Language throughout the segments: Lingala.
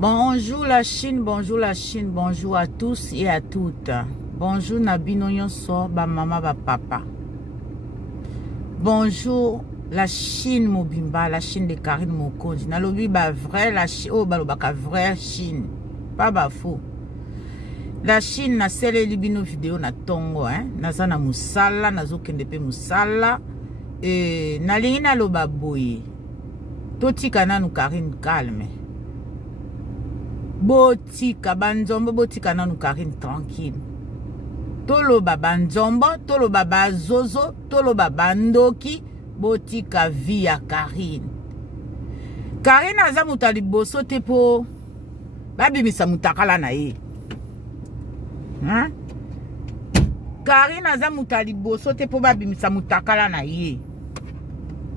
Bonjour la Chine, bonjour à tous et à toutes. Bonjour Nabino Nyonso, ba maman, ba papa. Bonjour la Chine Mobimba, la Chine de Karine Mokonzi. Nalobi ba vrai la Chine, oh balobaka vrai Chine, pas ba faux. La Chine na sele libino vidéo na tongo, naza na musala, nazo kendepe musala, na lingi na loba boye. Totika nanu Karine calme. Botika banzombo, botika nanu Karine tranquille. Tolo baba nzombo, tolo baba zozo, tolo baba ndoki, botika via Karine. Karine aza mutali boso te po babi misa mutakala na ye. Karine aza mutali boso te po babi misa mutakala na ye.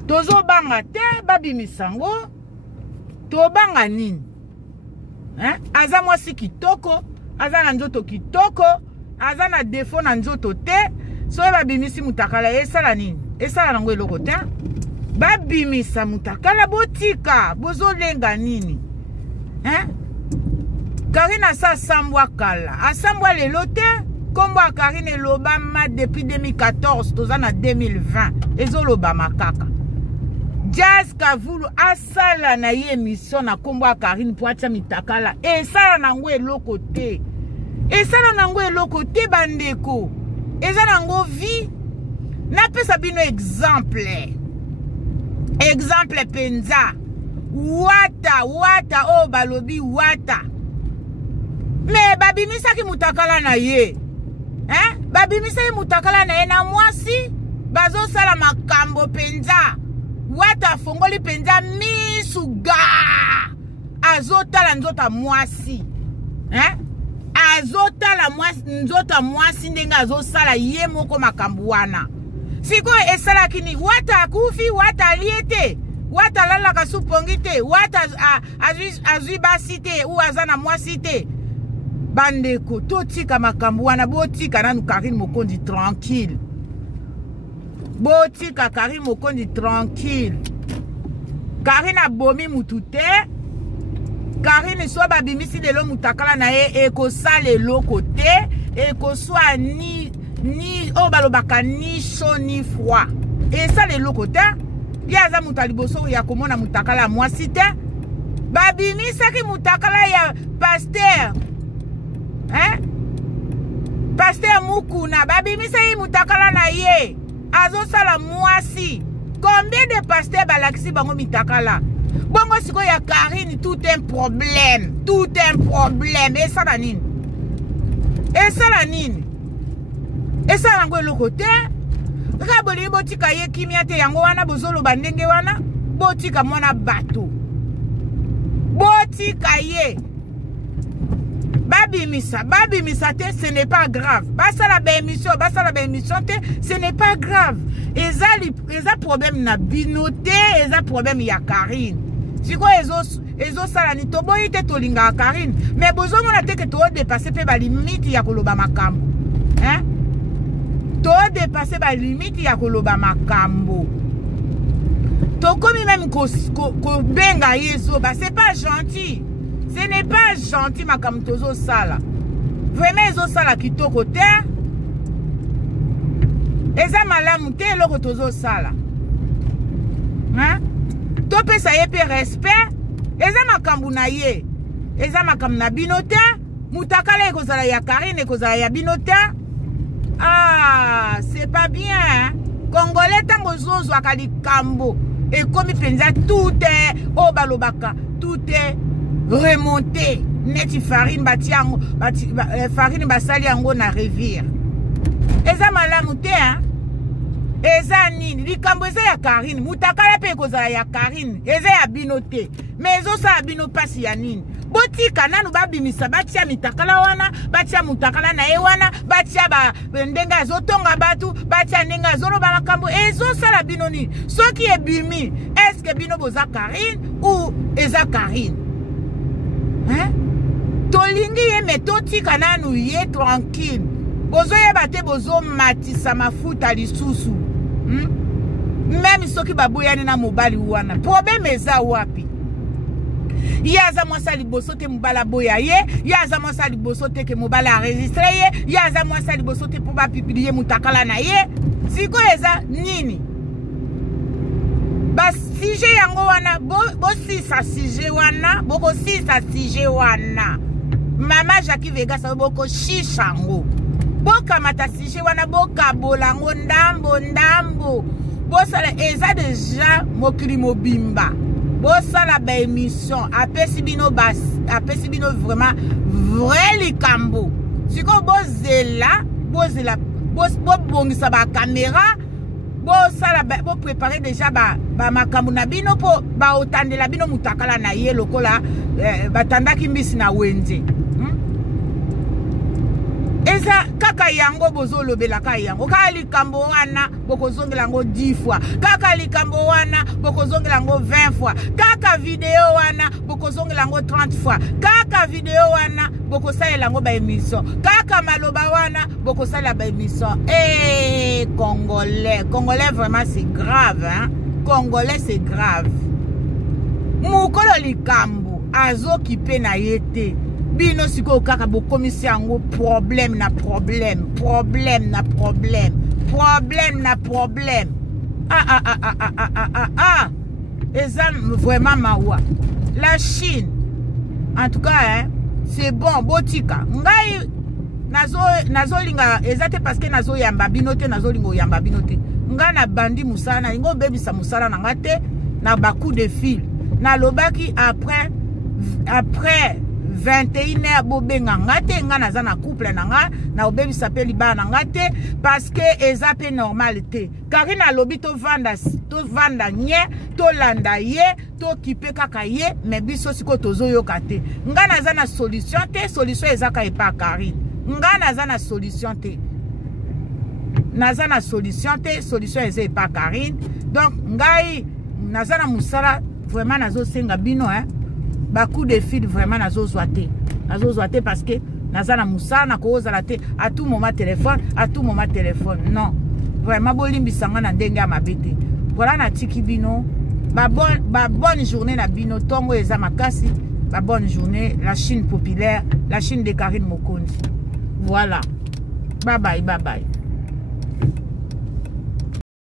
Tozo banga te babi misango, to banga nini? Aza mwasi kitoko, aza na nzoto kitoko, aza na defo na nzoto te, so babimisi mutakala esala nini? Esala nango eloko te. Babimisa mutakala botika, bozo lenga nini? Karine asa sambwa kala, asambwa lelo te, kombo a Karine lobama depuis 2014, toza na 2020, ezo lobama kaka. Jazz Kavulu asala na ye émission na kombo a Karine po atia mitakala. Esala nango eloko te. Esala nango eloko te bandeko. Eza nango vi. Na pesa bino exemple. Exemple penza. Wata oh balobi wata. Me babimisa ki mutakala na ye. Babimisa ki mutakala na ye na mwasi. Bazo sala makambo penza. Wata fongoli penza misuga. Azota nzota mwasi. Azota la nzota mwasi ndenga azosala ye moko makambo wana. Siko esala kini wata akufi, wata liete, wata lala kasupongi te, wata azui basi te, ou azana mwasi te. Bandeko, totika makambo wana, botika nanu Karine Mokonzi tranquille. Botika Karine Mokonzi tranquille. Karine abomi mutute. Karine so babimisi lelo mutakala na ye eko sale loko te, eko swa ni balobaka ni chaud ni froid. E sale loko te. Ya za mutaliboso ya komona mutakala mwasi te. Babimisa ki mutakala ya pasteur. Pasteur Mukuna babimisa yi mutakala na ye. Azo sala mwasi. Combien de pasteurs balakisi bango mitakala? Bongo siko ya Karine, tout un problème. Tout un problème. Et ça la nini? Et ça la nini? Et ça lango eloko te? Raboli botika ye kimia te yango wana bozolo bandenge wana. Botika mwana bato. Botika ye. Babimisa te, ce n'est pas grave. Basa la émission te, ce n'est pas grave. Eza problème na binote, eza problème ya Karine. Siko ezo sala ni toboyi te tolinga Karine. Mais bozo mona te ke to dépasser pe ba limite ya koloba makambo. To dépasser ba limite ya koloba makambo. To komi même ko benga yeso, ba c'est pas gentil. Ce n'est pas gentil makambo tozo sala. Vraiment ezo sala kitoko te. Eza malamu te eloko tozo sala. Tope sa ye pe respect. Eza makambu na ye. Eza makambu na binote. Mutakala ekozala ya Karine ekozala ya binote. Ah, c'est pas bien. Congolais tango zozo akali kambo. Et comme penza tout est au balobaka. Tout est remonté. Neti farine batiango. Farine basali yango na rivière. Eza malamu te Eza nini likambo eza ya Karine mutakala pe kozala ya Karine eza ya binote mais ezo sa bino pasi ya nini botika nanu babimisa batia mitakala wana batia mutakala na ye wana batia ndenga azotonga batu batia ndenga azoloba makambo ezo sala bino nini soki ebimi est-ce que bino boza Karine ou eza Karine tolingi ye metotika nanu ye tranquille bozo yeba te bozo matisa mafuta lisusu même soki baboyani na mobali wana problème eza wapi yaza mwasa liboso te mobala boya ye, yaza mwasa liboso te ke mobala enregistre ye, yaza mwasa liboso te pour ba publier mutakala na ye. Siko eza nini? Ba sije yango wana bo sisa sije wana, boko sisa sije wana. Mama Jackie Vega sa boko shishango. Boka mata sije wana boka bolango ndambo. Bosala eza deja mokili mobimba. Bosala ba émission apesi bino vraiment vrai likambo. Siko bozela bongisa ba caméra, bosala bo préparer déjà ba makambo na bino po ba otandela bino mutakala na ye lokola batandaki mbisi na wenze. Eza kaka yango bozolobela kaka yango kaka likambo wana bokozongela yango 10 fois, kaka likambo wana bokozongela yango 20 fois, kaka video wana bokozongela yango 30 fois, kaka video wana bokosalela yango ba émission, kaka maloba wana bokosalela ba émission. Congolais vraiment c'est grave, hein? Congolais c'est grave. Mukolo likambo azo kipe na yete. Bino siko kaka bo komisi yango problème na problème. Eza vraiment mawa. La Chine, en tout cas, hein, c'est bon, botika. Ngai nazo linga ezate parce que nazo yamba binote, nazo lingo yamba binote. Nga na bandi musana, ingo baby sa musala na ngate na baku de fil. Na lobaki après 21h bobenga ngate nga naza na couple na nga na obebi sapeli ba na ngate parce que ezape normalité. Karina lobi to vanda nye to landa ye to kipe kaka ye mais biso siko tozo yoka te. Nga naza na solution te, solution ezaka epa Karine. Nga naza na solution te. Naza na solution te, solution eza epa Karine. Donc ngai naza na musala vraiment nazo senga bino hein. Baku de fil vraiment nazo zoate parce que nazana musana na koza la te à tout moment téléphone non vraiment bolimbi sanga na ndenge ya mabete. Voilà na tiki bino ba bonne journée na bino tongo eza makasi ba bonne journée. La Chine populaire, la Chine de Karine Mokonzi. Voilà, bye bye.